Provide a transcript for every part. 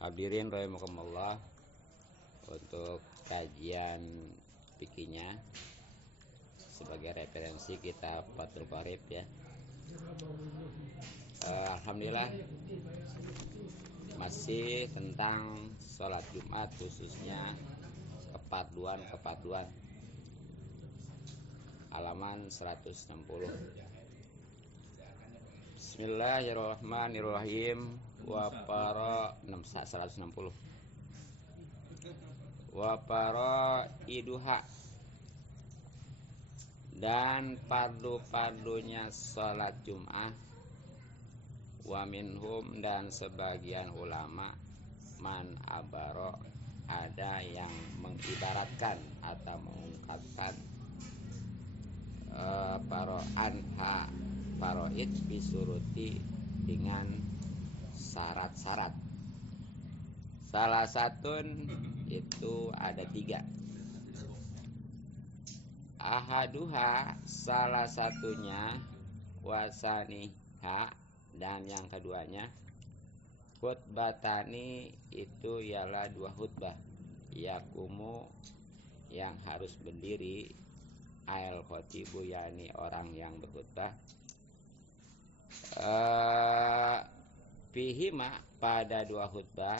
Hadirin rahimakumullah, untuk kajian fikihnya sebagai referensi kita Fathul Qorib ya. Alhamdulillah masih tentang sholat Jumat, khususnya kepaduan halaman 160. Bismillahirrahmanirrahim. Wa para 160. Wa para iduha, dan fardu-fardunya sholat Jum'ah. Wa minhum, dan sebagian ulama, man abaro, ada yang mengibaratkan atau mengungkapkan paro anha paroid bisuruti, dengan syarat-syarat. Salah satun itu ada 3. Ahaduha, salah satunya, wasaniha, dan yang keduanya, khutbatani, itu ialah 2 khutbah. Yakumu, yang harus berdiri, ail khotibu, yakni orang yang berkhutbah, fihima, pada 2 khutbah,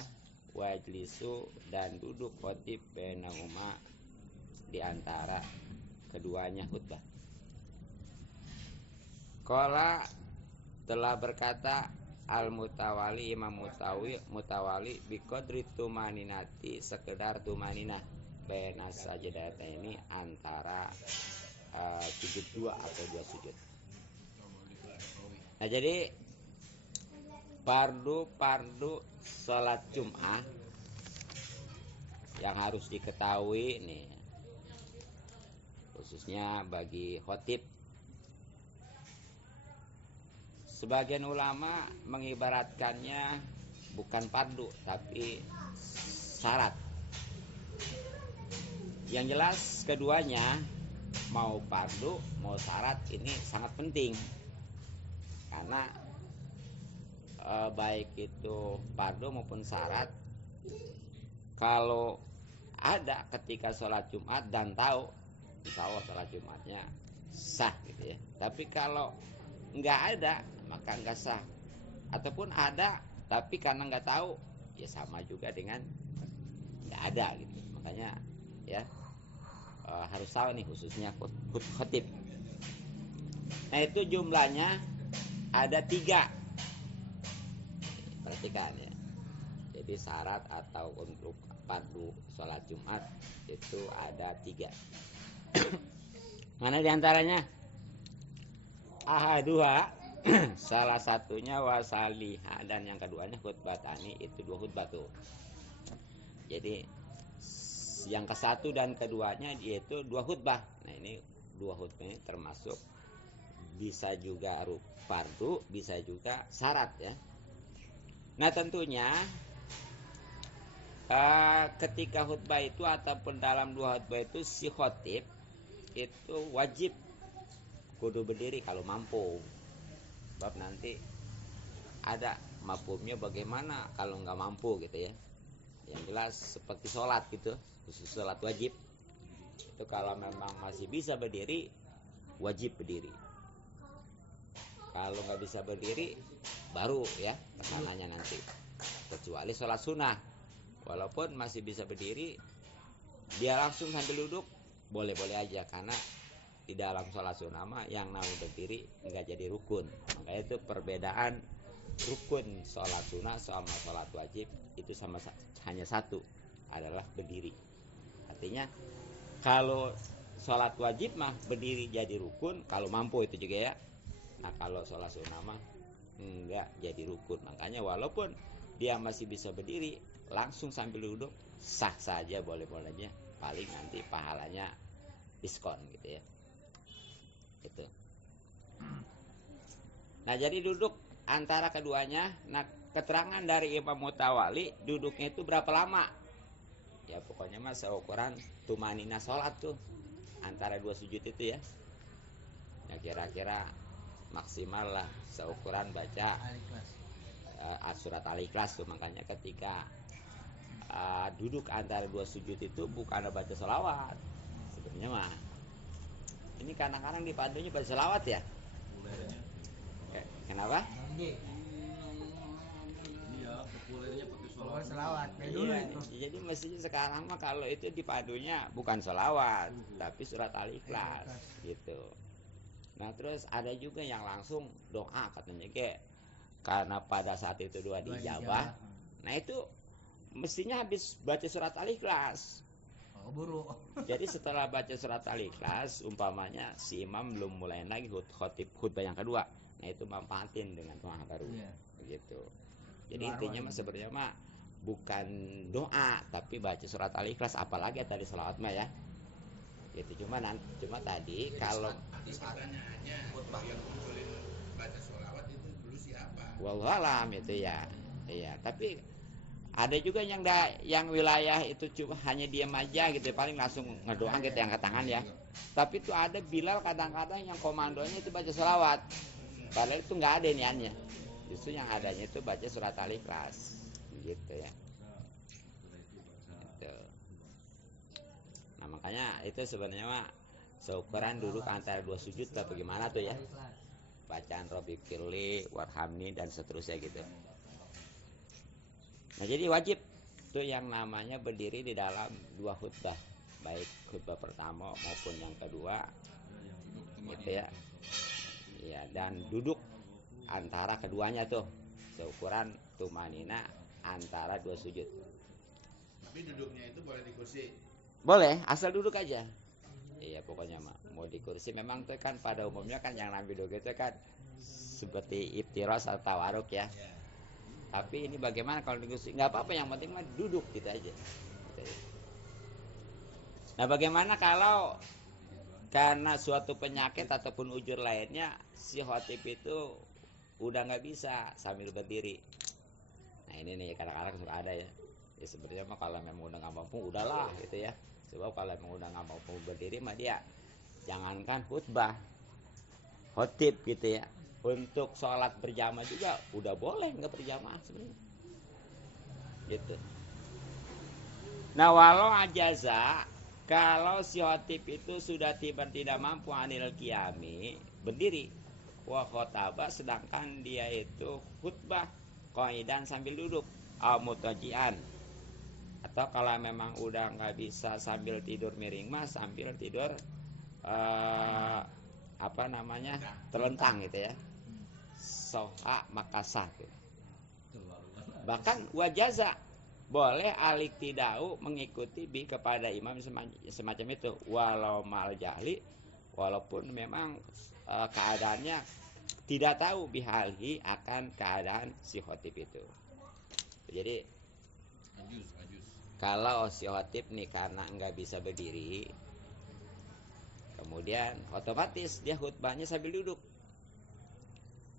wajlisu, dan duduk khotib bainahuma, di antara keduanya khutbah. Qala, telah berkata al-mutawali, Imam Mutawali, biqadri tumaninati, sekedar tumaninah, baina sajdataini, antara sujud 2 atau 2 sujud. Nah, jadi fardu sholat Jum'ah yang harus diketahui nih, khususnya bagi khotib. Sebagian ulama mengibaratkannya bukan fardu tapi syarat. Yang jelas keduanya, mau fardu mau syarat, ini sangat penting. Karena baik itu fardu maupun syarat, kalau ada ketika sholat Jumat dan tahu, insya Allah sholat Jumatnya sah gitu ya. Tapi kalau nggak ada, maka nggak sah. Ataupun ada tapi karena nggak tahu, ya sama juga dengan nggak ada gitu. Makanya ya harus tahu nih, khususnya khotib. Nah, itu jumlahnya ada 3. Perhatikan ya. Jadi syarat atau untuk fardu sholat Jumat itu ada 3. Mana diantaranya? Ahaduha, salah satunya, wasaliha, dan yang keduanya khutbatani, itu 2 khutbah tuh. Jadi yang ke-1 dan keduanya yaitu 2 khutbah. Nah, ini 2 khutbah ini termasuk bisa juga fardu, bisa juga syarat ya. Nah, tentunya ketika khutbah itu ataupun dalam 2 khutbah itu, si khotib itu wajib kudu berdiri kalau mampu. Sebab nanti ada mafhumnya bagaimana kalau nggak mampu gitu ya. Yang jelas seperti sholat gitu, khusus sholat wajib itu kalau memang masih bisa berdiri, wajib berdiri. Kalau nggak bisa berdiri, baru ya tekanannya nanti. Kecuali sholat sunnah, walaupun masih bisa berdiri, dia langsung sambil duduk boleh-boleh aja, karena di dalam sholat sunnah mah yang namanya berdiri nggak jadi rukun. Makanya itu perbedaan rukun sholat sunnah sama sholat wajib itu sama, hanya satu, adalah berdiri. Artinya kalau sholat wajib mah berdiri jadi rukun kalau mampu itu juga ya. Nah, kalau sholat sunnah mah enggak jadi rukun. Makanya walaupun dia masih bisa berdiri, langsung sambil duduk sah saja, boleh-boleh aja. Paling nanti pahalanya diskon gitu ya. Itu. Nah, jadi duduk antara keduanya. Nah, keterangan dari Imam Mutawali, duduknya itu berapa lama? Ya pokoknya mah seukuran tumanina sholat tuh, antara 2 sujud itu ya. Ya kira-kira maksimal lah seukuran baca surat Al-Ikhlas tuh. Makanya ketika duduk antara dua sujud itu bukan baca sholawat sebenarnya mah. Ini kadang-kadang di padunya baca sholawat ya. Kenapa? Iya, populernya pakai Pokoknya sholawat. selawat kayak dulu Iya, itu. jadi mestinya sekarang mah kalau itu di padunya bukan sholawat tapi surat Al-Ikhlas gitu. Nah terus ada juga yang langsung doa katanya kayak karena pada saat itu dua dijabah. Nah itu mestinya habis baca surat Al-Ikhlas. Oh buru. Jadi setelah baca surat Al-Ikhlas umpamanya si imam belum mulai lagi khutbah yang kedua. Nah itu manfaatin dengan doa baru. Iya. Begitu. Jadi intinya mah sebenarnya mah bukan doa tapi baca surat Al-Ikhlas, apalagi tadi sholawat mah ya. Gitu cuma tadi kalau pertanyaannya khutbah yang munculin baca sholawat itu dulu siapa? wallahualam itu ya. Iya, tapi ada juga yang wilayah itu cuma hanya diam aja gitu, paling langsung ngedoa gitu yang angkat tangan ya. Tapi itu ada Bilal kadang-kadang yang komandonya itu baca sholawat. Padahal itu nggak ada niannya. Justru yang adanya itu baca surat Al-Ikhlas gitu ya. Gitu. Nah makanya itu sebenarnya mah seukuran duduk antara dua sujud atau bagaimana tuh ya, bacaan Robbi Firli, Warhamni dan seterusnya gitu. Nah jadi wajib tuh yang namanya berdiri di dalam dua khutbah, baik khutbah pertama maupun yang kedua gitu ya. Iya, dan duduk antara keduanya tuh seukuran tumanina antara dua sujud. Tapi duduknya itu boleh di kursi. Boleh, asal duduk aja. Iya pokoknya mah mau di kursi memang tuh kan pada umumnya kan yang nabi duduk itu kan seperti iftiras atau tawaruk ya. Tapi ini bagaimana kalau di kursi? Nggak apa-apa, yang penting mah duduk gitu aja. Gitu ya. Nah bagaimana kalau karena suatu penyakit ataupun ujur lainnya si khotib itu udah nggak bisa sambil berdiri. Nah ini nih kadang-kadang suka ada ya. Ya sebenarnya mah kalau memang udah nggak mampu udahlah gitu ya. Sebab kalau memang udah nggak mampu berdiri mah dia jangankan khutbah, khotib gitu ya. Untuk sholat berjamaah juga udah boleh nggak berjamaah sebenarnya. Gitu. Nah walau ajaza kalau si khotib itu sudah tidak mampu anil qiyami berdiri, wa khotbah sedangkan dia itu khutbah qaidan sambil duduk, mutajian. Atau kalau memang udah nggak bisa sambil tidur miring mah sambil tidur terlentang gitu ya, soha makasah gitu. Bahkan wajaza boleh alik tidau mengikuti bi kepada imam semacam itu walau mal jahli, walaupun memang keadaannya tidak tahu bihalhi akan keadaan si khotib itu. Jadi kalau si khotib nih karena nggak bisa berdiri, kemudian otomatis dia khutbahnya sambil duduk.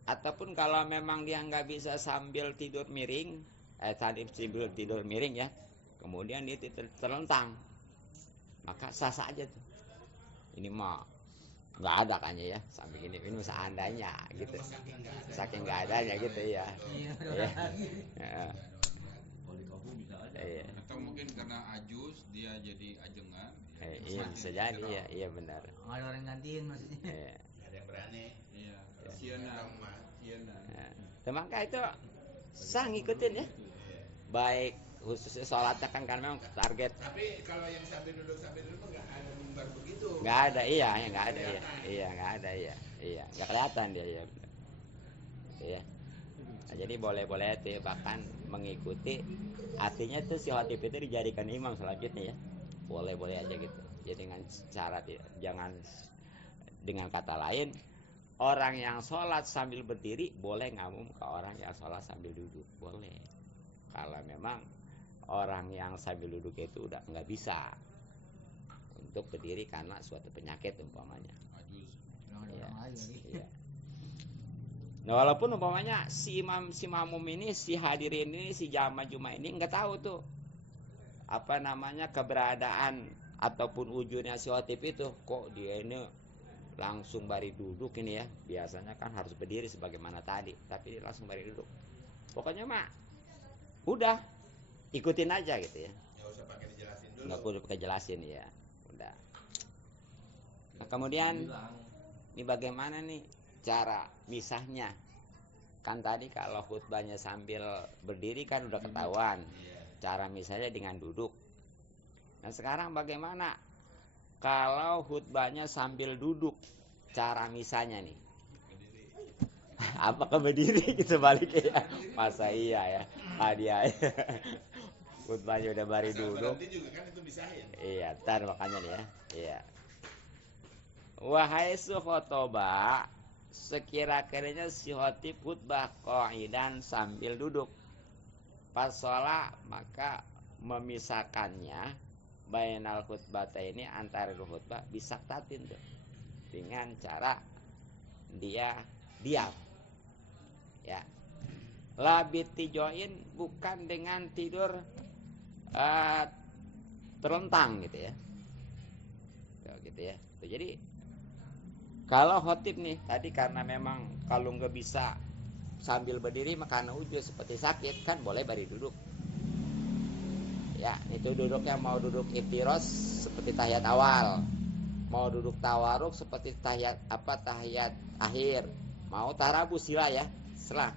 Ataupun kalau memang dia nggak bisa sambil tidur miring, sambil tidur miring ya, kemudian dia terlentang, maka sah saja tuh. Ini mah nggak ada kayaknya ya sambil ini seandainya gitu, saking nggak adanya gitu ya. Iya. Iya. Atau mungkin karena ajus dia jadi ajengan. Iya bisa jadi ya, iya benar. Nggak ada orang gantiin maksudnya. Iya. Ada yang berani. Iya. Siana. Nah, maka itu sah ngikutin ya. Baik khususnya sholatnya kan memang target. Tapi kalau yang sambil duduk nggak ada mimbar begitu. Nggak ada, iya, nggak ada, iya, iya, nggak ada, iya, nggak kelihatan dia, ya. Iya. Nah, jadi boleh-boleh itu bahkan mengikuti, artinya tuh si khotib itu dijadikan imam selanjutnya ya, boleh-boleh aja gitu. Jadi dengan cara jangan dengan kata lain, orang yang sholat sambil berdiri boleh ngamum ke orang yang sholat sambil duduk, boleh. Kalau memang orang yang sambil duduk itu udah nggak bisa untuk berdiri karena suatu penyakit umpamanya. Ya, iya. Nah walaupun umpamanya si makmum ini, si hadirin ini, si jamaah Jumat ini nggak tahu tuh keberadaan ataupun ujurnya si khotib itu, kok dia ini langsung bari duduk ini ya. Biasanya kan harus berdiri sebagaimana tadi, tapi dia langsung bari duduk. Pokoknya mah udah ikutin aja gitu ya. Nggak usah pakai dijelasin dulu. Nggak perlu pakai jelasin ya. Udah. Nah, kemudian ini bagaimana nih cara misahnya? Kan tadi kalau khutbahnya sambil berdiri kan udah ketahuan. Cara misahnya dengan duduk. Nah sekarang bagaimana kalau khutbahnya sambil duduk? Cara misahnya nih. Apakah berdiri kita balik ya? Masa iya ya? Hadiah. Khutbahnya udah bari duduk. Berhenti juga kan itu bisain. Iya, ntar makanya nih ya. Iya. Wahai khotoba, sekira-kiranya si khotib khutbah qa'idan sambil duduk. Pas sholat maka memisahkannya bainal khutbata ini antara dua khutbah bisa tatin tuh dengan cara dia diam. Ya. Labit tijoin bukan dengan tidur terlentang gitu ya. Gitu ya. Tuh, jadi kalau khotib nih tadi karena memang kalau nggak bisa sambil berdiri maka karena ujung seperti sakit kan boleh bari duduk. Ya, itu duduknya mau duduk iftiros seperti tahiyat awal, mau duduk tawaruk seperti tahiyat akhir, mau tarabus sila ya, selah.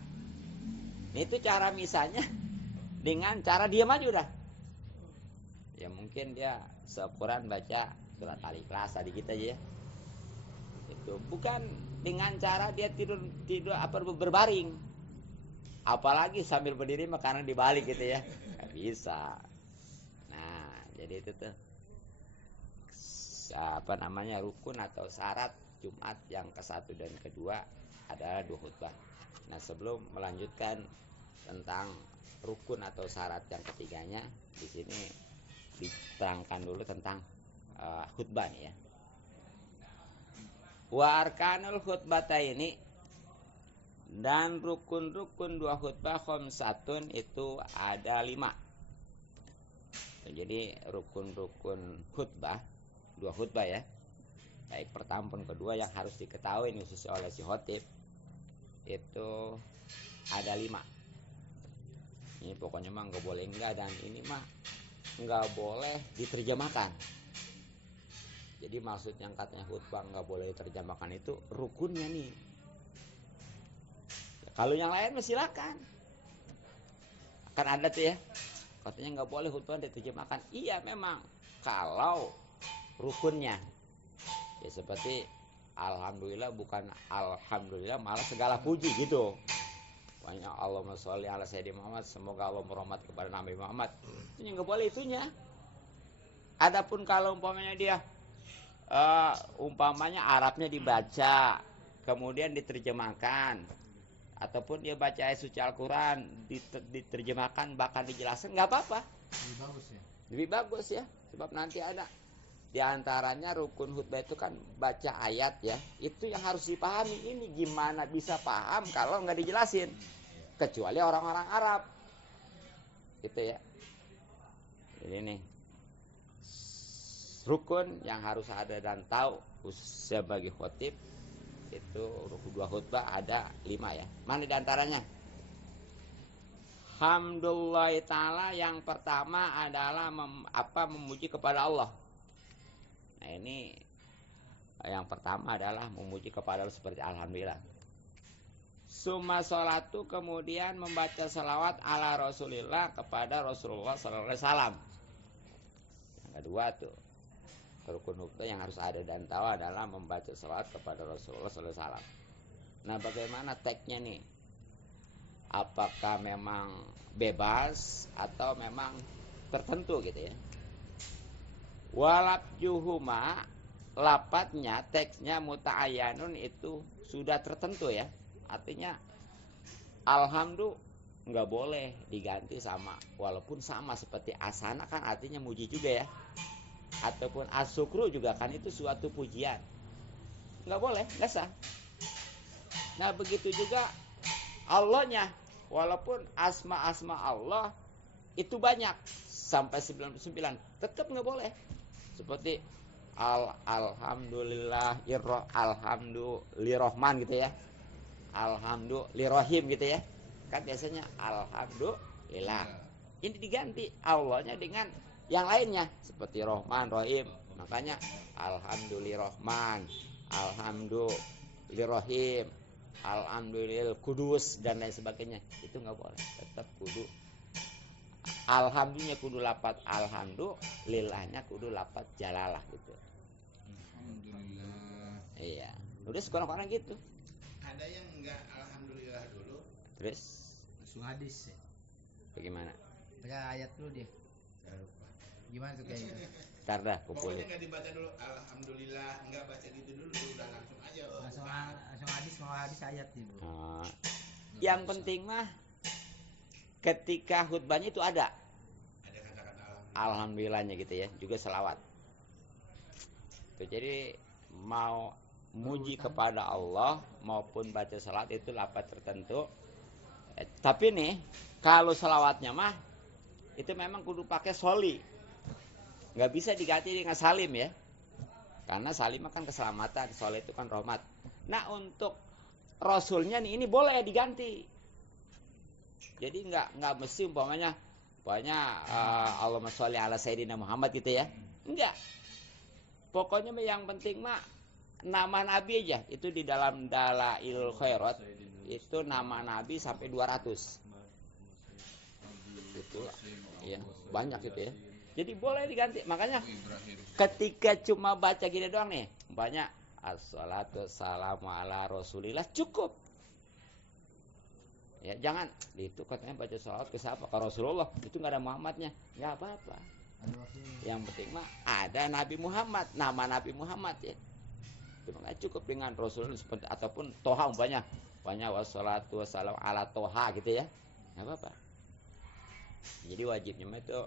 Itu cara misalnya dengan cara diam aja udah. Ya mungkin dia seukuran baca surat Al-Ikhlas tadi kita aja ya. Itu bukan dengan cara dia tidur berbaring. Apalagi sambil berdiri makanan dibalik gitu ya. Nggak bisa. Nah, jadi itu tuh rukun atau syarat Jumat yang ke-1 dan ke-2 adalah 2 khutbah. Nah, sebelum melanjutkan tentang rukun atau syarat yang ketiganya, di sini diterangkan dulu tentang khutbah nih ya. Wa arkanul khutbata ini dan rukun-rukun 2 khutbah khamsatun itu ada 5. Jadi rukun-rukun khutbah 2 khutbah ya, baik pertama pun kedua yang harus diketahui khususnya oleh si khotib itu ada 5. Ini pokoknya mah nggak boleh enggak, dan ini mah nggak boleh diterjemahkan. Jadi maksud yang katanya khutbah nggak boleh diterjemahkan itu rukunnya nih. Kalau yang lain silakan. Kan ada tuh ya. Katanya nggak boleh khutbah diterjemahkan. Iya memang kalau rukunnya. Ya seperti alhamdulillah bukan alhamdulillah malah segala puji gitu. Banyak Allahumma sholli ala sayyidina Muhammad, semoga Allah merahmat kepada Nabi Muhammad. Itu nggak boleh itunya. Adapun kalau umpamanya dia umpamanya Arabnya dibaca kemudian diterjemahkan, ataupun dia baca ayat suci Al-Quran diterjemahkan bahkan dijelaskan, nggak apa-apa, lebih bagus ya. Sebab nanti ada di antaranya rukun khutbah itu kan baca ayat ya, itu yang harus dipahami. Ini gimana bisa paham kalau nggak dijelasin, kecuali orang-orang Arab gitu ya. Jadi nih rukun yang harus ada dan tahu khususnya bagi khotib itu rukun 2 khutbah ada 5 ya. Mana di antaranya? Hamdulillah ta'ala yang pertama adalah memuji kepada Allah. Nah ini yang pertama adalah memuji kepada Allah seperti alhamdulillah. Summa sholatu, kemudian membaca salawat ala Rasulillah kepada Rasulullah sallallahu alaihi wasallam. Yang kedua tuh rukun khutbah yang harus ada dan tahu adalah membaca salawat kepada Rasulullah sallallahu alaihi wasallam. Nah, bagaimana teksnya nih? Apakah memang bebas atau memang tertentu gitu ya? Walab juhuma, lapatnya teksnya muta'ayyanun itu sudah tertentu ya. Artinya alhamdulillah nggak boleh diganti sama, walaupun sama seperti asana kan artinya muji juga ya. Ataupun asyukru juga kan itu suatu pujian, nggak boleh, nggak sah. Nah begitu juga Allahnya, walaupun asma Allah itu banyak sampai 99, tetap nggak boleh. Seperti alhamdulillah alhamdulillahirrahman gitu ya, alhamdulillahirrahim gitu ya. Kan biasanya alhamdulillah Ini diganti Allahnya dengan yang lainnya seperti Rahman, Rahim. Makanya Alhamdulillahirrahman, Alhamdulillahirrahim, Alhamdulillah Kudus dan lain sebagainya. Itu nggak boleh. Tetap kudu Alhamdulillah kudu lapat alhamdulillahnya kudu lapat jalalah gitu. Alhamdulillah. Iya. Udah sekarang gitu. Ada yang enggak alhamdulillah dulu. Terus Langsung hadis ya. bagaimana? Baca ayat dulu dia. Saya lupa. Gimana tuh kayak gitu? Ntar dah Pokoknya kumpulin. enggak dibaca dulu alhamdulillah, enggak baca gitu dulu, udah langsung aja. Oh, Langsung hadis mau hadis ayat nih, Bro. Nah, yang penting mah ketika khutbahnya itu ada ada kata-kata alhamdulillahnya gitu ya, juga selawat. Tuh, jadi mau muji kepada Allah maupun baca salat itu lapat tertentu. Tapi nih kalau selawatnya mah itu memang kudu pakai soli, nggak bisa diganti dengan salim ya, karena salim kan keselamatan, soli itu kan rahmat. Nah untuk rasulnya nih ini boleh diganti, jadi nggak mesti umpamanya Allahumma sholli ala sayyidina Muhammad gitu ya, enggak. Pokoknya yang penting mah nama Nabi aja. Itu di dalam Dalail Khairat itu nama Nabi sampai 200. Itu ya, banyak gitu ya. Jadi boleh diganti. Makanya Ibrahim. ketika cuma baca gini doang nih, banyak as-salatu salamu ala Rasulillah cukup. Ya, jangan itu katanya baca salawat ke siapa? Ke Rasulullah. Itu enggak ada Muhammadnya. Enggak apa-apa. Aduh, Rasul. Yang penting mah ada Nabi Muhammad, nama Nabi Muhammad ya. Itu nggak cukup dengan Rasul seperti ataupun Toha umpamanya, wassalatu wassalam ala Toha gitu ya, nggak apa-apa. Jadi wajibnya mah itu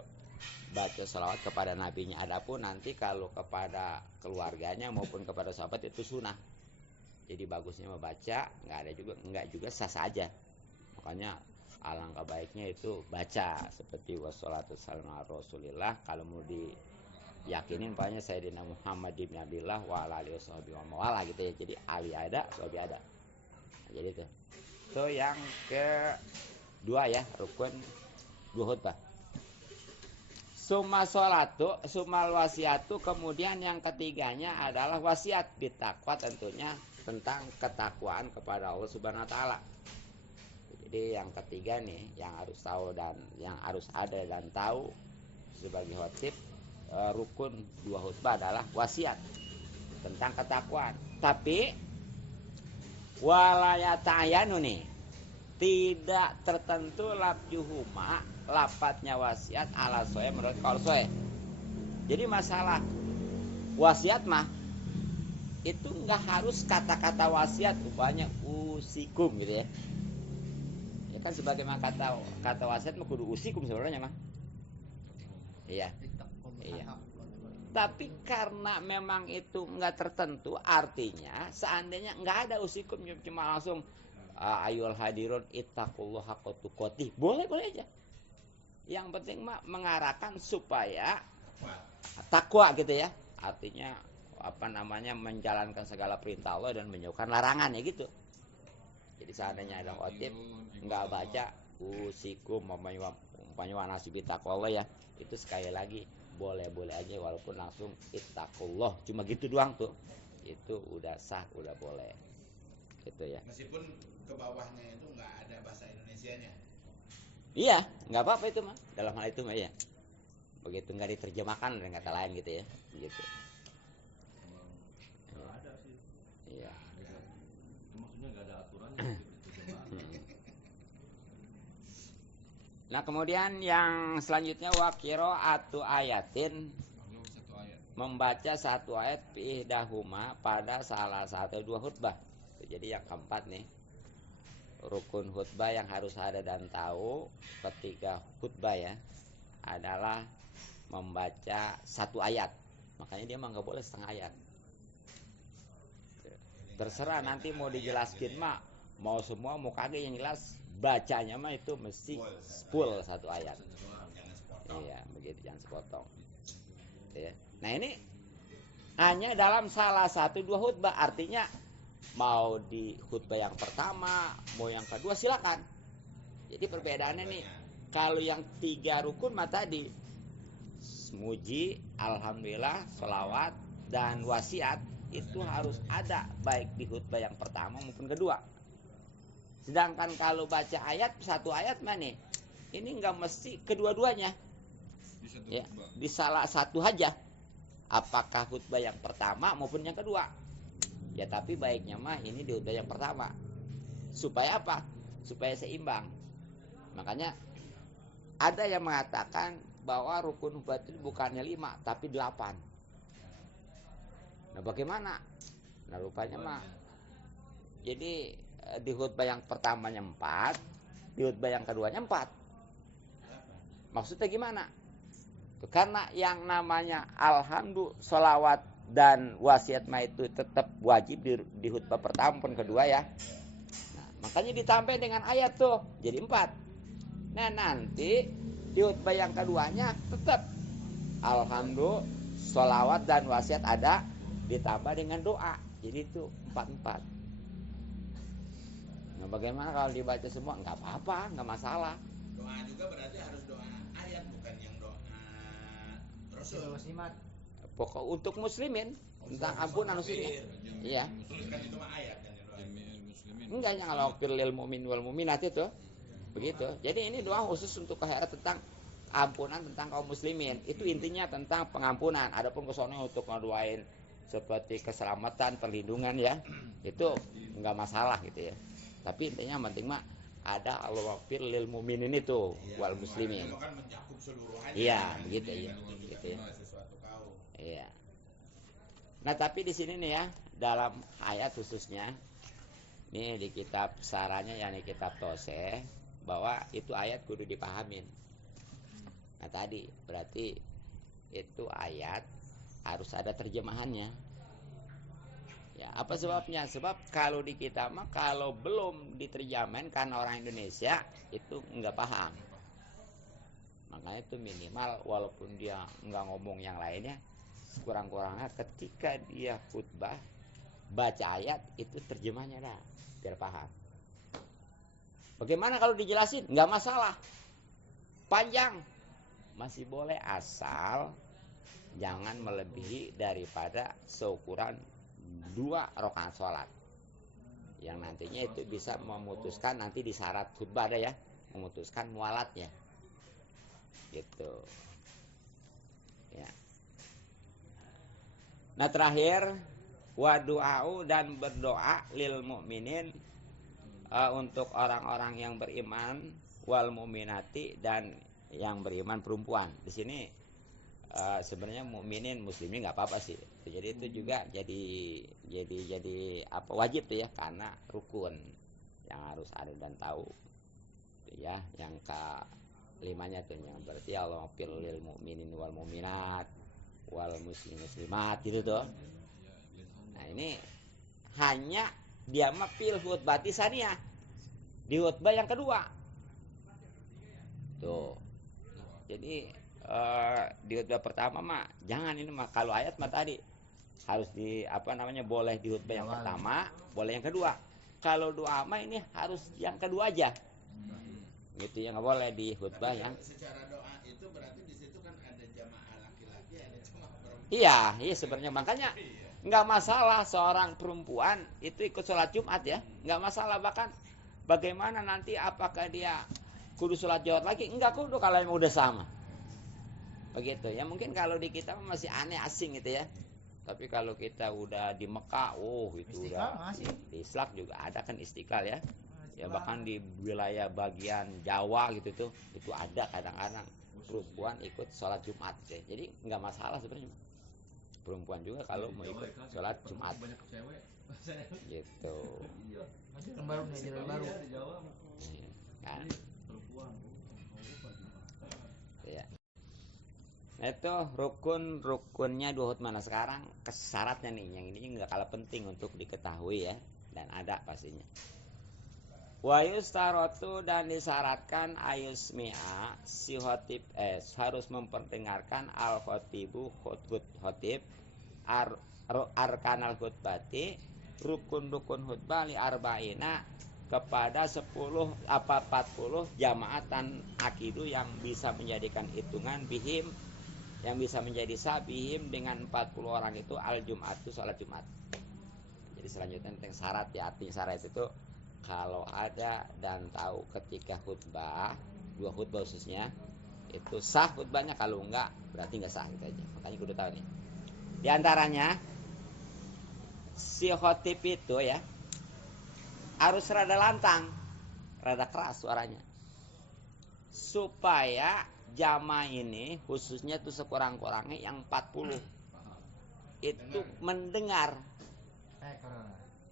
baca salawat kepada nabinya. Adapun nanti kalau kepada keluarganya maupun kepada sahabat itu sunnah. Jadi bagusnya membaca, nggak juga sah saja. Makanya alangkah baiknya itu baca seperti wassalatu wassalamu ala Rasulillah. Kalau mau diyakinin pokoknya Sayyidina Muhammad ibn Abdillah wa ala alihi wa wala gitu ya. Jadi ali ada, sahabi ada. Nah, jadi itu. Itu yang kedua ya, rukun dua khutbah. Summa sholatu, summal wasiatu, kemudian yang ketiganya adalah wasiat bitakwa, tentunya tentang ketakwaan kepada Allah Subhanahu wa taala. Jadi yang ketiga nih yang harus tahu dan yang harus ada dan tahu sebagai khotib, rukun dua khutbah adalah wasiat tentang ketakwaan. Tapi walayata'ayanu nih tidak tertentu labjuhuma, lapatnya wasiat ala soe menurut kaul soe. Jadi masalah wasiat mah itu nggak harus kata-kata wasiat banyak usikum gitu ya. Ya kan sebagaimana kata wasiat mah kudu usikum sebenarnya mah. Iya. Iya. Tapi karena memang itu nggak tertentu, artinya seandainya nggak ada usikum cuma langsung ayul hadirun ittaqullah haqqa tuqatih, boleh aja. Yang penting mah mengarahkan supaya takwa gitu ya. Artinya menjalankan segala perintah Allah dan menjauhkan larangan ya gitu. Jadi seandainya ada khotib nggak baca usikum umpamanya nasib taqwa ya, itu sekali lagi boleh aja walaupun langsung ittaqullah cuma gitu doang tuh, itu udah sah, udah boleh gitu ya. Meskipun ke bawahnya itu nggak ada bahasa Indonesianya. Iya, nggak apa-apa itu mah, dalam hal itu mah ya begitu nggak diterjemahkan dengan kata lain gitu ya, gitu. Nggak ada sih. Iya. Maksudnya nggak ada aturannya. Nah kemudian yang selanjutnya wakiro atu ayatin, Satu ayat. membaca satu ayat fiihdahuma pada salah satu dua khutbah. Jadi yang keempat nih, rukun khutbah yang harus ada dan tahu ketika khutbah ya adalah membaca satu ayat. Makanya dia mah nggak boleh setengah ayat. Terserah nanti mau dijelaskan mah, mau semua mau kagak, yang jelas bacanya mah itu mesti full satu ayat. Jangan sepotong. Iya, begitu, jangan sepotong. Ya. Nah ini hanya dalam salah satu dua khutbah, artinya mau di khutbah yang pertama, mau yang kedua silakan. Jadi perbedaannya nih, Kalau yang 3 rukun mah tadi muji, alhamdulillah, sholawat, dan wasiat itu harus ada baik di khutbah yang pertama maupun kedua. Sedangkan kalau baca ayat, satu ayat mana? Ini nggak mesti kedua-duanya. Di satu Ya, khutbah. di salah satu aja. Apakah khutbah yang pertama maupun yang kedua? Ya tapi baiknya mah ini di khutbah yang pertama. Supaya apa? Supaya seimbang. Makanya ada yang mengatakan bahwa rukun khutbah itu bukannya 5 tapi 8. Nah bagaimana? Nah rupanya mah jadi di khutbah yang pertamanya 4, di khutbah yang keduanya 4. Maksudnya gimana? Karena yang namanya alhamdulillah, sholawat dan wasiat mah itu tetap wajib di khutbah pertama maupun kedua ya. Nah, makanya ditambah dengan ayat tuh jadi 4. Nah nanti di khutbah yang keduanya tetap alhamdulillah, sholawat dan wasiat ada ditambah dengan doa. Jadi itu 4-4. Nah bagaimana kalau dibaca semua? Nggak apa-apa, nggak masalah. Doa juga berarti harus doa ayat, bukan yang doa Rasul. Kalau muslimat. Pokok untuk muslimin tentang ampunan muslimin. Iya. Kan itu mah ayat kan doa. Jami'il muslimin. Enggak yang kalau lil mu'min wal mu'minat itu. Begitu. Jadi ini doa khusus untuk akhirat tentang ampunan tentang kaum muslimin. Itu intinya tentang pengampunan. Adapun kesono untuk ngedoain seperti keselamatan, perlindungan ya. Itu enggak masalah gitu ya. Tapi intinya yang penting mah ada Allahumma lil mu'minin itu wal muslimin. Itu kan mencakup seluruhannya. Iya, kan. begitu Jadi ya. kan itu juga Gitu ya. cuma sesuatu kaum. Iya. Nah tapi di sini nih ya dalam ayat khususnya nih di kitab sarannya yakni kitab Toseh bahwa itu ayat kudu dipahamin. Nah tadi berarti itu ayat harus ada terjemahannya. Ya apa sebabnya? Sebab kalau di kita mah kalau belum diterjemahkan orang Indonesia itu nggak paham. Makanya itu minimal walaupun dia nggak ngomong yang lainnya, kurang-kurangnya ketika dia khutbah baca ayat itu terjemahnya dah biar paham. Bagaimana kalau dijelasin? Nggak masalah. Panjang masih boleh asal jangan melebihi daripada seukuran 2 rakaat sholat. Yang nantinya itu bisa memutuskan nanti di syarat khutbah ada ya, memutuskan mualatnya. Gitu. Ya. Nah terakhir wa du'au dan berdoa lil mukminin untuk orang-orang yang beriman wal mu'minati dan yang beriman perempuan. Di sini sebenarnya mukminin muslimin nggak apa-apa sih. Jadi itu juga jadi apa wajib tuh ya karena rukun yang harus ada dan tahu. Ya, yang ke-5-nya tuh yang berarti Allah lil mu'minin wal mu'minat wal muslimat gitu tuh. Nah, ini hanya dia mah fil khutbati saniyah. Di khutbah yang kedua. Tuh. Jadi di khutbah pertama mah jangan ini mah kalau ayat mah tadi harus di boleh di khutbah yang pertama, boleh yang kedua. Kalau doa mah ini harus yang kedua aja. Gitu ya, nggak boleh di khutbah yang Secara doa itu berarti di situ kan ada jamaah laki-laki, ada jamaah perempuan. iya sebenarnya makanya nggak masalah seorang perempuan itu ikut sholat Jumat ya, nggak masalah. Bahkan bagaimana nanti apakah dia kudu sholat Jumat lagi? Enggak kudu kalau yang udah sama. Begitu ya, mungkin kalau di kita masih aneh asing gitu ya. Tapi kalau kita udah di Mekah, itu Istiqlal udah masih. di Islak juga ada kan Istiqlal ya. Ya Istiqlal. bahkan di wilayah bagian Jawa gitu tuh itu ada kadang-kadang perempuan ikut sholat Jumat ya. Jadi nggak masalah sebenarnya. Perempuan juga kalau mau ikut sholat Jumat Banyak cewek. gitu. Iya. Ajaran baru nih, ajaran baru. Iya, di Jawa Kan? perempuan. Ya. Nah itu rukunnya dua hut mana sekarang kesyaratnya nih yang ini nggak kalah penting untuk diketahui ya dan ada pastinya. Wa yustarotu dan disyaratkan ayusmi'a si khotib harus memperdengarkan al khotibu khotib arkanal khutbati rukun khutbah li arba'ina kepada 10 apa 40 jamaatan akidu yang bisa menjadikan hitungan bihim, yang bisa menjadi sabihim dengan 40 orang itu al-Jumat itu salat Jumat. Jadi selanjutnya tentang syarat ya, artinya syarat itu kalau ada dan tahu ketika khutbah, 2 khutbah khususnya itu sah khutbahnya, kalau enggak berarti enggak sah gitu aja. Makanya kudu tahu nih. Di antaranya si khotib itu ya harus rada lantang, rada keras suaranya, supaya jamaah ini khususnya tuh sekurang-kurangnya yang 40 itu mendengar.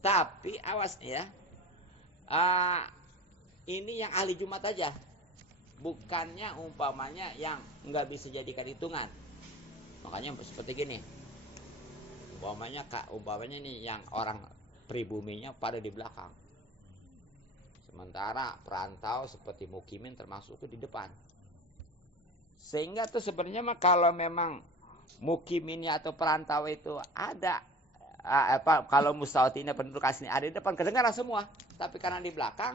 Tapi awas ya, ini yang ahli Jumat aja, bukannya umpamanya yang nggak bisa jadikan hitungan. Makanya seperti gini, umpamanya nih yang orang pribuminya pada di belakang, sementara perantau seperti mukimin termasuk itu di depan. Sehingga tuh sebenarnya mah kalau memang mukiminnya atau perantau itu ada kalau mustautinnya penduduk asli ada di depan, kedengaran semua. Tapi karena di belakang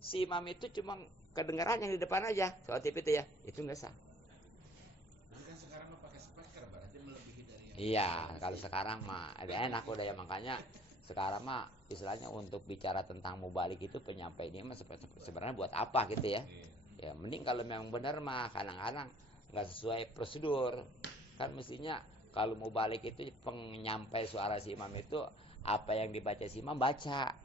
si imam itu cuma kedengaran yang di depan aja, soal TV itu ya, itu nggak sah. Kan sekarang mah pakai speaker berarti melebihi dari yang Iya, kalau sekarang mah ada enak udah ya, makanya sekarang mah istilahnya untuk bicara tentang mubalik itu penyampaiannya mah sebenarnya buat apa gitu ya. Ya mending kalau memang benar mah kadang-kadang nggak sesuai prosedur. Kan mestinya kalau mau balik itu penyampai suara si imam itu apa yang dibaca si imam baca.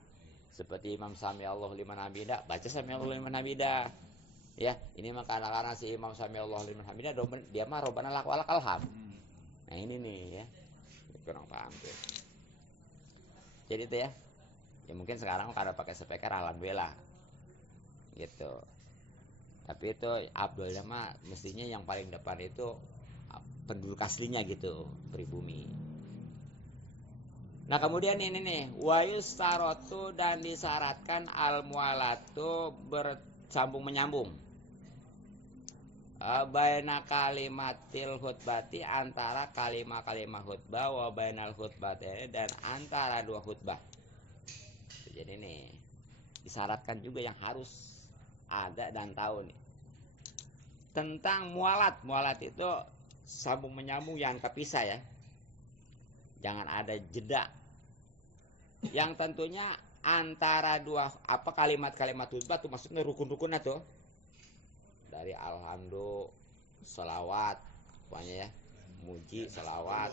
Seperti Imam Sami Allah liman hamidah, baca Sami Allah liman hamidah. Ya, ini mah kadang-kadang si Imam Sami Allah liman hamidah dia mah Rabbana lakal hamd. Nah ini nih ya. Kurang paham tuh. Jadi itu ya. Ya mungkin sekarang kalau pakai speaker alhamdulillah. Gitu. Tapi itu abdulnya mah mestinya yang paling depan itu penduduk aslinya gitu, pribumi. Nah kemudian ini nih, wayus tarotu, dan disyaratkan al-mualatu bersambung menyambung. Baina kalimatil khutbati, antara kalimat-kalimat khutbah, wa bainal khutbati, dan antara 2 khutbah. Jadi nih disyaratkan juga yang harus ada dan tahu nih tentang mualat itu sambung menyambung yang kepisah ya, jangan ada jeda, yang tentunya antara 2 kalimat-kalimat khutbah tuh maksudnya rukun-rukunnya tuh dari alhamdulillah, sholawat, pokoknya ya, muji, sholawat,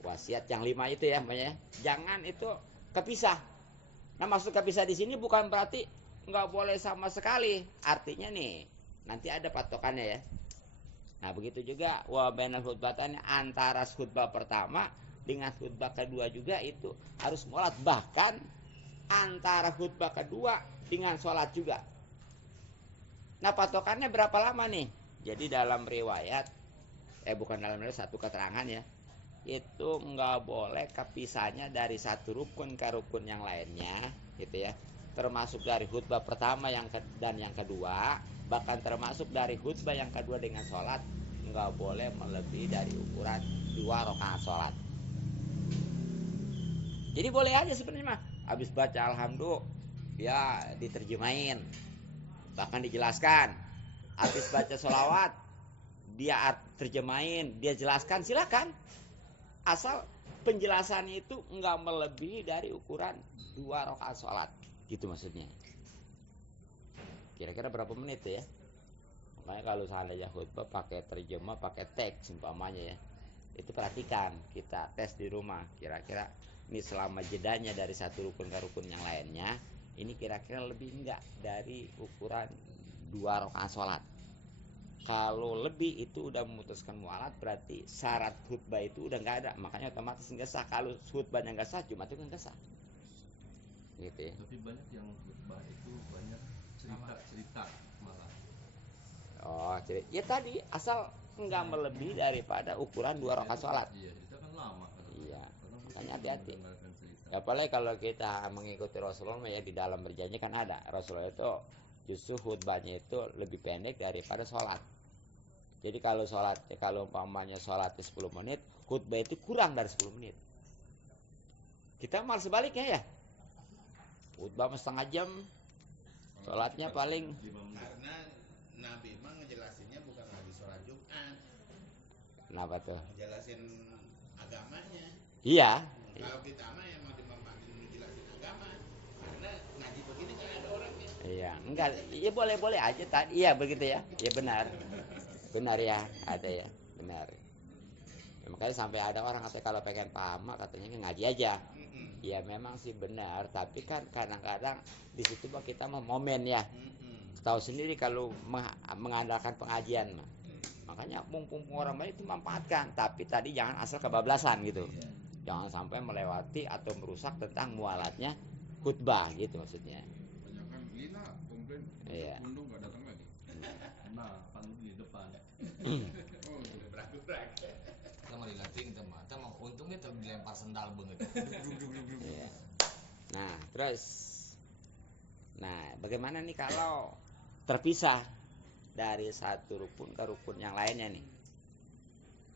wasiat, yang 5 itu ya, pokoknya jangan itu kepisah. Nah maksud kepisah di sini bukan berarti nggak boleh sama sekali, artinya nih nanti ada patokannya ya. Nah begitu juga wa bainal khutbatan, antara khutbah pertama dengan khutbah kedua juga itu harus mualat, bahkan antara khutbah kedua dengan sholat juga. Nah patokannya berapa lama nih? Jadi dalam riwayat, bukan dalam riwayat, satu keterangan ya, itu nggak boleh kepisahnya dari satu rukun ke rukun yang lainnya, gitu ya. Termasuk dari khutbah pertama dan yang kedua, bahkan termasuk dari khutbah yang kedua dengan sholat, nggak boleh melebihi dari ukuran 2 rakaat sholat. Jadi boleh aja sebenarnya mah, habis baca alhamdulillah ya diterjemahin, bahkan dijelaskan. Habis baca sholawat dia terjemahin, dia jelaskan, silakan. Asal penjelasannya itu nggak melebihi dari ukuran 2 rakaat sholat, gitu maksudnya. Kira-kira berapa menit tuh ya? Makanya kalau seandainya khutbah pakai terjemah, pakai teks umpamanya ya, itu perhatikan, kita tes di rumah, kira-kira ini selama jedanya dari satu rukun ke rukun yang lainnya, ini kira-kira lebih enggak dari ukuran 2 rakaat sholat. Kalau lebih itu udah memutuskan mualat, berarti syarat khutbah itu udah nggak ada, makanya otomatis nggak sah. Kalau khutbahnya nggak sah, Jumat itu nggak sah. Gitu ya. Tapi banyak yang khutbah itu banyak cerita malah. Oh, jadi ya tadi asal nggak melebihi daripada ukuran 2 rakaat sholat. Iya, cerita kan lama kan. Iya, Karena makanya hati-hati. mendengarkan cerita. Ya, apalagi kalau kita mengikuti Rasulullah ya, di dalam berjanji kan ada Rasulullah itu justru khutbahnya itu lebih pendek daripada sholat. Jadi kalau umpamanya sholat 10 menit, khutbah itu kurang dari 10 menit. Kita malah sebaliknya ya, khutbah setengah jam, Sholatnya paling 5 menit. Karena Nabi mah ngejelasinnya bukan lagi sholat Jumat, kenapa tuh? ngejelasin agamanya. Iya. Kalau kita mah emang dimanfaatin ngejelasin agama. Karena ngaji begini kan ada orangnya. Iya, enggak. Iya boleh-boleh aja tadi. Iya begitu ya. Iya benar. Benar ya, ada ya. Benar. Ya, makanya sampai ada orang katanya kalau pengen paham mah katanya ngaji aja. Mm-mm. Ya memang sih benar, tapi kan kadang-kadang di situ mah kita mau momen ya. Mm-mm. Tahu sendiri kalau mengandalkan pengajian mah. Makanya mumpung orang banyak itu manfaatkan, tapi tadi jangan asal kebablasan gitu. Jangan sampai melewati atau merusak tentang mualatnya khutbah gitu maksudnya. Banyak kan gila komplain. Iya. Undung nggak datang lagi. Nah, kan di depan. Oh, Udah berak-berak. Kita mau dilatih kita mah untungnya tuh dilempar sendal banget. Iya. Nah, terus bagaimana nih kalau terpisah dari satu rukun ke rukun yang lainnya nih?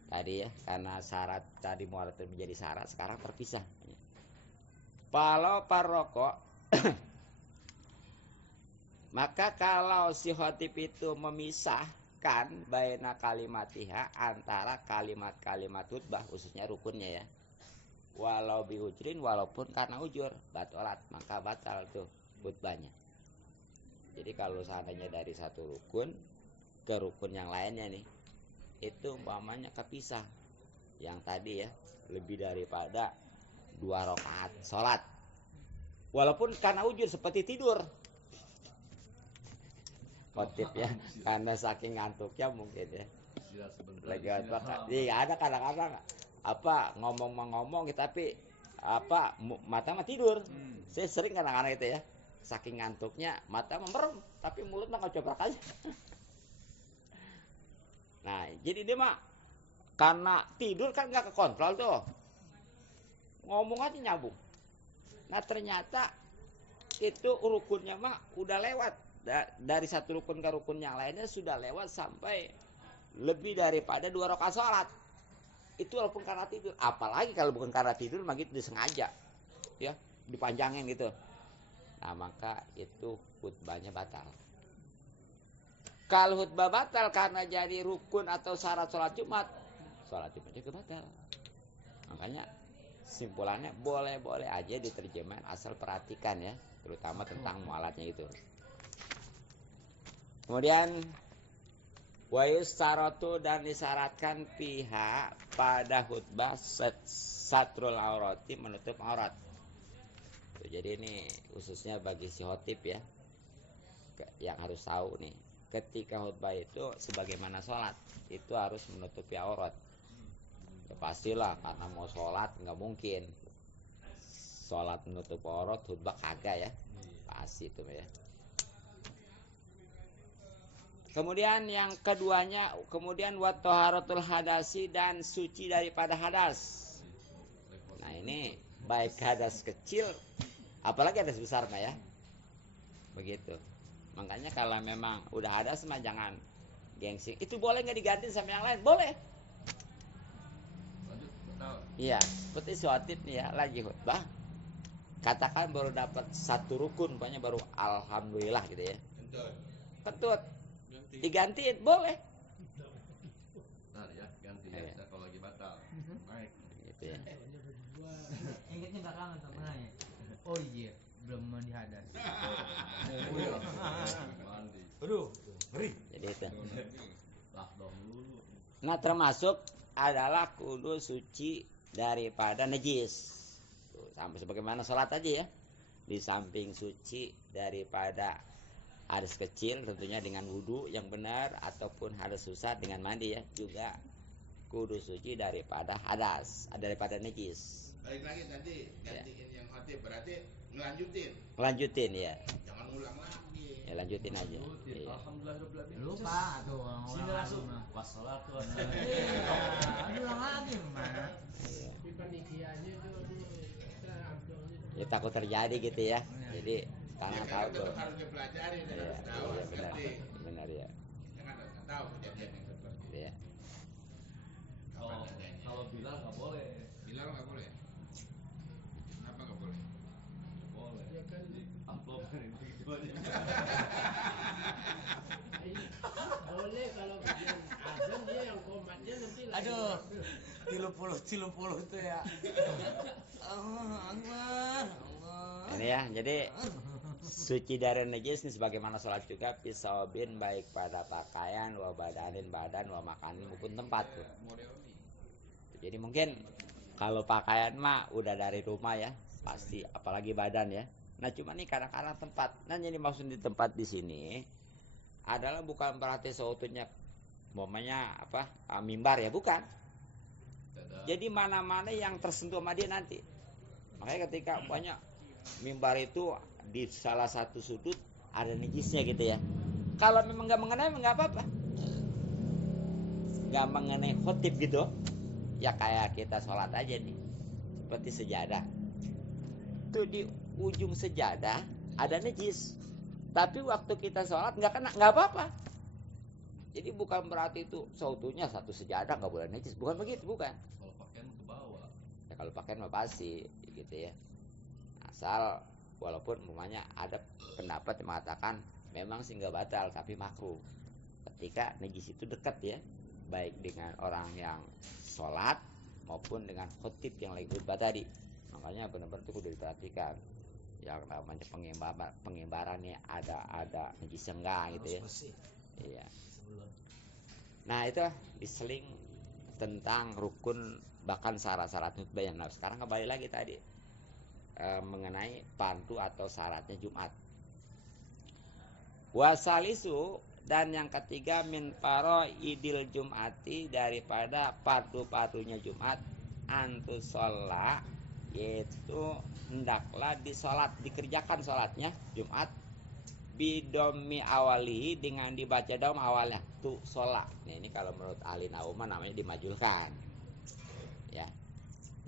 Tadi ya, karena syarat tadi mualat menjadi syarat, sekarang terpisah. Kalau parroko maka kalau si khotib itu memisahkan baina kalimatiha antara kalimat-kalimat khutbah khususnya rukunnya ya. Walau biujrin walaupun karena ujur batalat maka batal tuh khutbahnya. Jadi kalau seandainya dari satu rukun ke rukun yang lainnya nih itu umpamanya kepisah. Yang tadi ya lebih daripada 2 rakaat sholat. Walaupun karena ujur seperti tidur. Khotib ya karena saking ngantuknya mungkin ya. Istirahat sebentar. Lagi istirahat. apa? Iya ada kadang-kadang apa ngomong tapi apa mata mah tidur. Saya sering kadang-kadang itu ya. Saking ngantuknya mata memerem tapi mulut mah kecoprak aja. Nah, jadi dia mah karena tidur kan nggak kekontrol tuh. Ngomong aja nyambung. Nah, ternyata itu rukunnya mah udah lewat. Dari satu rukun ke rukun yang lainnya sudah lewat sampai lebih daripada 2 rakaat sholat. Itu walaupun karena tidur. Apalagi kalau bukan karena tidur mah gitu disengaja. Ya, dipanjangin gitu. Nah, maka itu khutbahnya batal. Kalau khutbah batal karena jadi rukun atau syarat sholat Jumat juga batal. Makanya simpulannya boleh-boleh aja diterjemahkan asal perhatikan ya, terutama tentang mualatnya itu. Kemudian wayus sarotu dan disyaratkan pihak pada khutbah satrul aurati menutup aurat. Jadi ini khususnya bagi si khotib ya yang harus tahu nih. Ketika khutbah itu sebagaimana sholat itu harus menutupi aurat. Ya pastilah karena mau sholat nggak mungkin sholat menutup aurat khutbah kagak ya. Pasti itu ya. Kemudian yang keduanya kemudian wat toharatul hadasi dan suci daripada hadas. Nah ini baik hadas kecil apalagi hadas besar mah ya. Begitu. Makanya kalau memang udah ada mah jangan gengsi. Itu boleh nggak diganti sama yang lain? Boleh. Lanjut, betul. Iya, seperti khotib nih ya lagi khutbah. Katakan baru dapat 1 rukun, banyak baru alhamdulillah gitu ya. Kentut. Digantiin boleh. Nah ya, ganti ya. Iya. Saya kalau lagi batal. Naik. Gitu ya. Ingatnya belakangan sama ya. Oh iya, belum mandi hadas. Mandi. Aduh, ngeri. Jadi itu. Lockdown dulu. Nah termasuk adalah kudu suci daripada najis. Tuh, sampai sebagaimana sholat aja ya. Di samping suci daripada hadas kecil tentunya dengan wudhu yang benar ataupun hadas susah dengan mandi ya juga kudu suci daripada hadas daripada najis. Balik lagi tadi gantiin yang khotib berarti Lanjutin ya. jangan ulang lagi. Ya lanjutin aja. Lanjutin. Iya. Alhamdulillahirobbilalamin. Lupa tuh orang Sini langsung pas sholat tuh. Aduh, ulang lagi mana? Iya. Di panitianya itu Ya takut terjadi gitu ya. Jadi karena Ya, tahu kan tuh. tetap harus dipelajari dan Iya, harus tahu, iya, harus benar. ngerti. Benar ya. Ya kan harus tahu kejadian yang seperti itu. Iya. Kapan adanya? Kalau bilang nggak boleh. Bilang nggak boleh. Kenapa nggak boleh? Boleh. Ya kan. Di upload kan itu aja. Aduh, 30 tuh ya. Allah. Ini ya, jadi suci dari najis ini sebagaimana sholat juga pisabin baik pada pakaian wa badanin badan wa makanin maupun tempat tuh. Jadi mungkin kalau pakaian mah udah dari rumah ya pasti, apalagi badan ya. Nah cuma nih kadang-kadang tempat. Nah jadi maksud di tempat di sini adalah bukan berarti seutuhnya umpamanya apa mimbar ya, bukan. Jadi mana-mana yang tersentuh sama dia nanti. Makanya ketika banyak mimbar itu di salah satu sudut ada najisnya gitu ya. Kalau memang nggak mengenai nggak apa-apa. Nggak mengenai khotib gitu. Ya kayak kita sholat aja nih. Seperti sejadah. Tuh di ujung sejadah ada najis. Tapi waktu kita sholat nggak kena, nggak apa-apa. Jadi bukan berarti itu seutuhnya satu sejadah nggak boleh najis. Bukan begitu, bukan. Kalau pakaian ke bawah. Ya kalau pakaian mah pasti gitu ya. Asal walaupun umpamanya ada pendapat yang mengatakan memang sih nggak batal tapi makruh ketika najis itu dekat ya, baik dengan orang yang sholat maupun dengan khotib yang lagi khutbah tadi. Makanya benar-benar itu kudu diperhatikan yang namanya pengimbarannya ada najis enggak gitu ya. Iya. Nah itu diseling tentang rukun bahkan syarat-syarat khutbah yang. Nah sekarang kembali lagi tadi mengenai pandu atau syaratnya Jumat. Wasalisu, dan yang ketiga min faro idil Jumati, daripada fardu-fardunya Jumat, antusolla, yaitu hendaklah disolat, dikerjakan sholatnya Jumat bidomi awali, dengan dibaca dom awalnya tu sholat. Nah, ini kalau menurut ahli nauma namanya dimajulkan ya.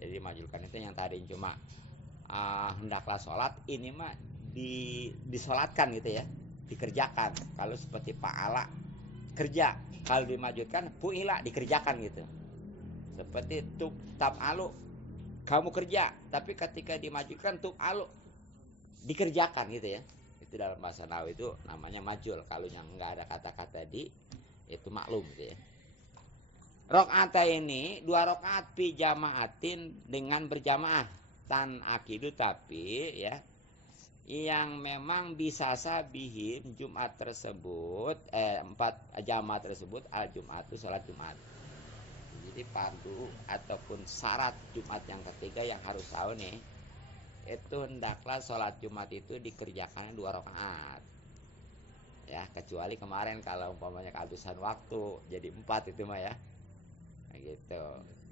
Jadi dimajulkan itu yang tadi cuma hendaklah sholat, ini mah disolatkan gitu ya, dikerjakan. Kalau seperti fa'ala kerja, kalau dimajulkan fu'ila dikerjakan gitu. Seperti taf'alu kamu kerja, tapi ketika dimajukan taf'alu dikerjakan gitu ya. Itu dalam bahasa Nawawi itu namanya majul. Kalau yang enggak ada kata-kata di itu maklum gitu ya. Rakaat ini 2 rakaat fi jamaatin, dengan berjamaah, tan akidu, tapi ya yang memang bisa sabihin Jumat tersebut 4 jamaah tersebut al Jumat itu salat Jumat. Jadi fardu ataupun syarat Jumat yang ketiga yang harus tahu nih, itu hendaklah sholat Jumat itu dikerjakan 2 rakaat ya, kecuali kemarin kalau umpamanya kehabisan waktu jadi 4 itu mah ya gitu,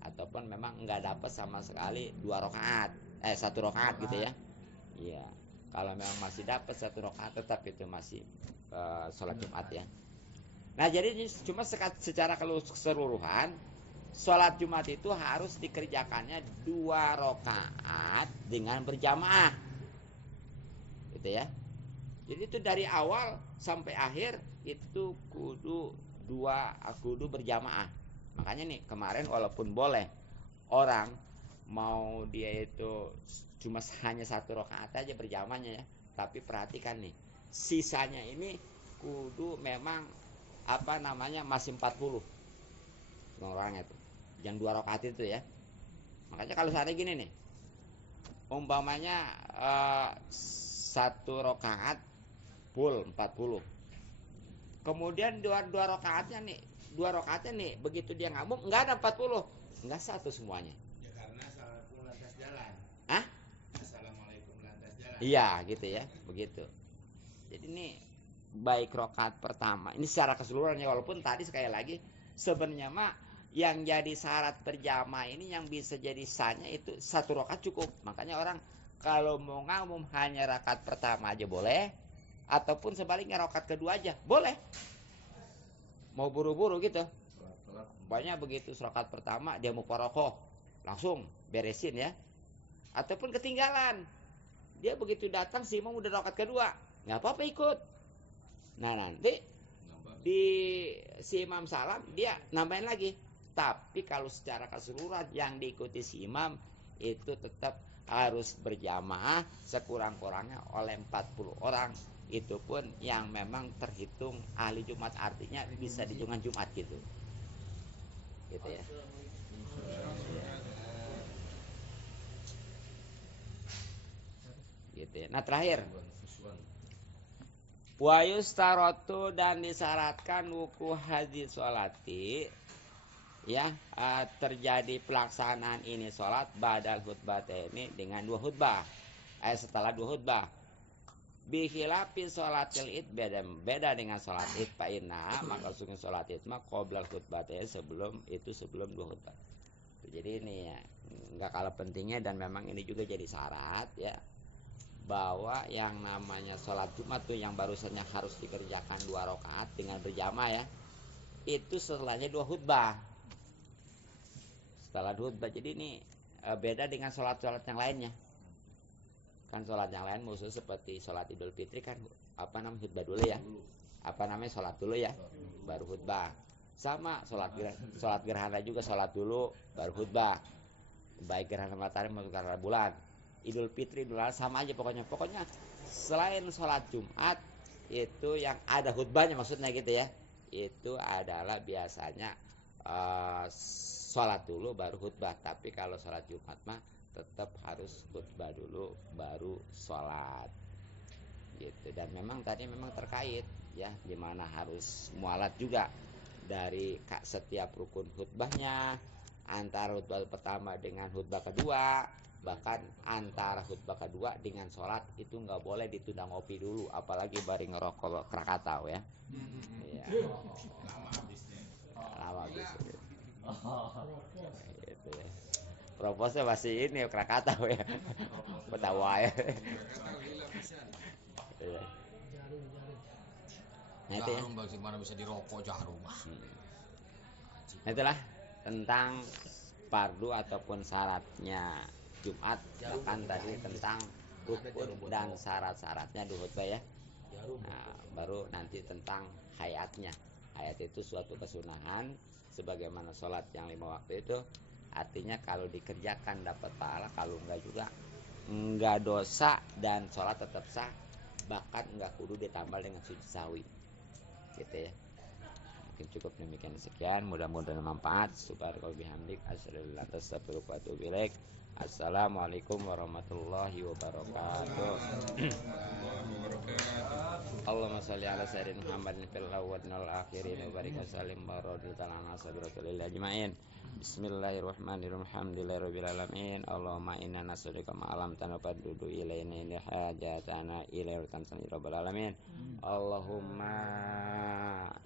ataupun memang nggak dapat sama sekali 2 rakaat 1 rakaat gitu ya. Iya, kalau memang masih dapat 1 rakaat tetap itu masih sholat Jumat ya. Nah jadi cuma secara keseluruhan sholat Jumat itu harus dikerjakannya 2 rakaat dengan berjamaah gitu ya. Jadi itu dari awal sampai akhir itu kudu berjamaah. Makanya nih kemarin walaupun boleh orang mau dia itu cuma hanya 1 rakaat aja berjamaahnya ya, tapi perhatikan nih sisanya ini kudu memang masih 40 orangnya tuh, yang 2 rakaat itu ya. Makanya kalau saya gini nih, umpamanya 1 rakaat full 40, kemudian 2 rakaatnya nih begitu dia ngamuk nggak ada 40, nggak satu semuanya. Ya karena assalamualaikum lantas jalan. Hah? Assalamualaikum lantas jalan. Iya gitu ya, begitu. Jadi ini baik rakaat pertama ini secara keseluruhan ya, walaupun tadi sekali lagi sebenarnya mah yang jadi syarat berjamaah ini yang bisa jadi sahnya itu 1 rakaat cukup. Makanya orang kalau mau ngumum hanya rakaat pertama aja boleh, ataupun sebaliknya rakaat kedua aja boleh. Mau buru-buru gitu. Banyak begitu rakaat pertama dia mau parokoh langsung beresin ya. Ataupun ketinggalan. Dia begitu datang si imam udah rakaat kedua, nggak apa-apa ikut. Nah nanti di si imam salam dia nambahin lagi. Tapi kalau secara keseluruhan yang diikuti si imam itu tetap harus berjamaah sekurang-kurangnya oleh 40 orang. Itu pun yang memang terhitung ahli Jumat, artinya bisa dihitungan Jumat gitu. gitu ya. Gitu ya. Nah terakhir, wa yustarotu dan disyaratkan wuku hadis sholati ya terjadi pelaksanaan ini sholat badal khutbah ini dengan 2 khutbah setelah 2 khutbah bihilapi sholatil id beda dengan sholat id fa inna maka sungguh sholat id mah qoblal khutbah sebelum 2 khutbah. Jadi ini ya nggak kalah pentingnya dan memang ini juga jadi syarat ya bahwa yang namanya sholat Jumat tuh yang barusannya harus dikerjakan 2 rakaat dengan berjamaah ya itu setelahnya 2 khutbah. Setelah 2 khutbah jadi ini beda dengan sholat-sholat yang lainnya. Kan sholat yang lain khusus seperti sholat Idul Fitri kan apa namanya khutbah dulu ya. Apa namanya sholat dulu ya baru khutbah. Sama sholat gerhana juga sholat dulu baru khutbah. Baik gerhana matahari maupun gerhana bulan. Idul Fitri Idul Adha sama aja pokoknya selain sholat Jumat itu yang ada khutbahnya maksudnya gitu ya itu adalah biasanya sholat dulu baru khutbah tapi kalau sholat Jumat mah tetap harus khutbah dulu baru sholat gitu. Dan memang tadi memang terkait ya dimana harus mualat juga dari setiap rukun khutbahnya antara khutbah pertama dengan khutbah kedua bahkan antara khutbah kedua dengan sholat itu nggak boleh ditunda ngopi dulu apalagi bari ngerokok Krakatau ya. Ya. Lama habisnya gitu ya. Proposnya masih ini Krakatau ya Betawa ya. Nah itu ya. Jarum bagaimana bisa dirokok jarum. Nah itulah tentang fardu ataupun syaratnya Jumat bahkan tadi tentang rukun dan syarat-syaratnya di khutbah ya. Nah, baru nanti tentang hayatnya. Hayat itu suatu kesunahan sebagaimana sholat yang 5 waktu itu artinya kalau dikerjakan dapat pahala kalau enggak juga enggak dosa dan sholat tetap sah bahkan enggak kudu ditambah dengan sujud sahwi gitu ya. Mungkin cukup demikian sekian mudah-mudahan bermanfaat. Subhanallah bihamdik asyhadu an la ilaha illa anta astaghfiruka wa atubu ilaik. Assalamualaikum warahmatullahi wabarakatuh. Allahumma shalli ala sayyidina Muhammadin fil awwalin wal akhirin wa barik sallim wa radhiyallahu anhu sabiratul ajmain. Bismillahirrahmanirrahim. Alhamdulillahirabbil alamin. Allahumma inna nas'aluka ma alam tanfadudu ilaina li hajatana ila tansan rabbil alamin. Allahumma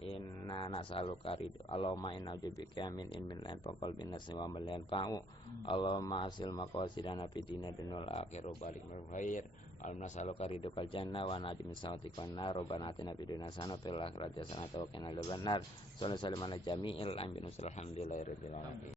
inna nas'aluka ridho. Allahumma inna jubika min ilmin la yanfa'u bin nasi wa amal yanfa'u. Allahumma asil maqasidana fid dunya wal akhirah barik min khair. Allahumma nas'aluka ridhokal jannah wa na'udzu min sakhatikal nar. Rabbana atina fid dunya hasanah wa fil akhirati hasanah wa qina adzabannar. Sallallahu alaihi wa sallam ala jami'il anbiya'i. Alhamdulillahirabbil alamin.